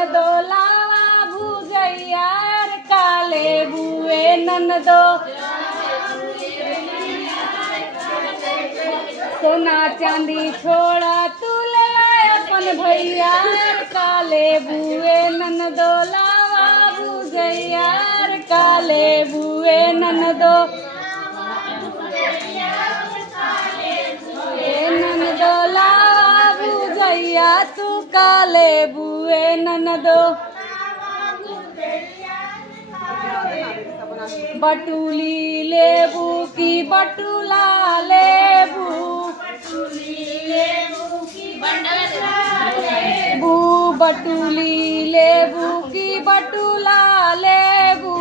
ननदो लावा भुजैया अर काले बुए ननदो सोना चांदी छोड़ा तू ले लाए अपन भैया अर काले बुए ननदो लावा भुजैया अर काले बुए ननदो ननदो लावा भुजैया तू काले बुए ननदो बटुली लेबू की बटुला लेबू बटुली लेबू की बटुला लेबू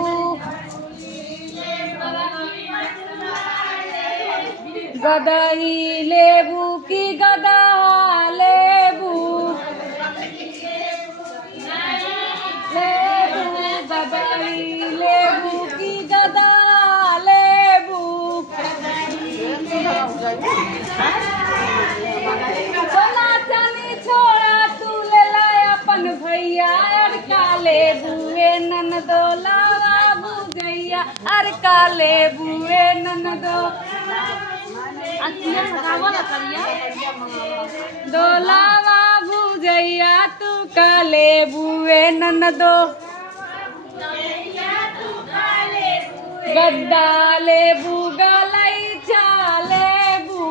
गदही लेबू की गदा लेबू गदही लेबू की गदा लेबू सोना चांदी छोड़ा तू ले लाए अपन भैया अर काले बुए ननदो लावा भुजैया अर काले बुए ननदो दो लावा भुजैया तू काले बुए ननदो गद्दा लेबू गलैचा लेबू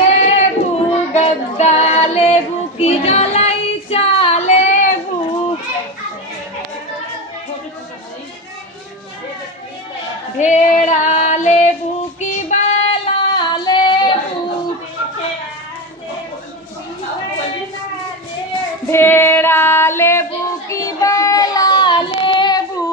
लेबू गद्दा लेबू की गलैचा लेबू भेड़ा लेबू की बैला लेबू भेड़ा लेबू की बैला लेबू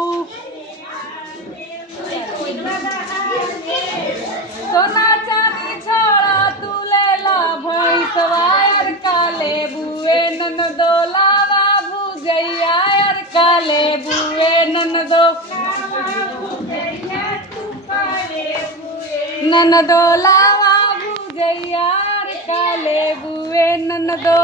सोना चांदी छोड़ा तू ले ला भैंसवा अर काले बुए ननदो लावा भुजैया अर काले बुए ननदो ननदो लावा भुजैया अर काले बुए ननदो।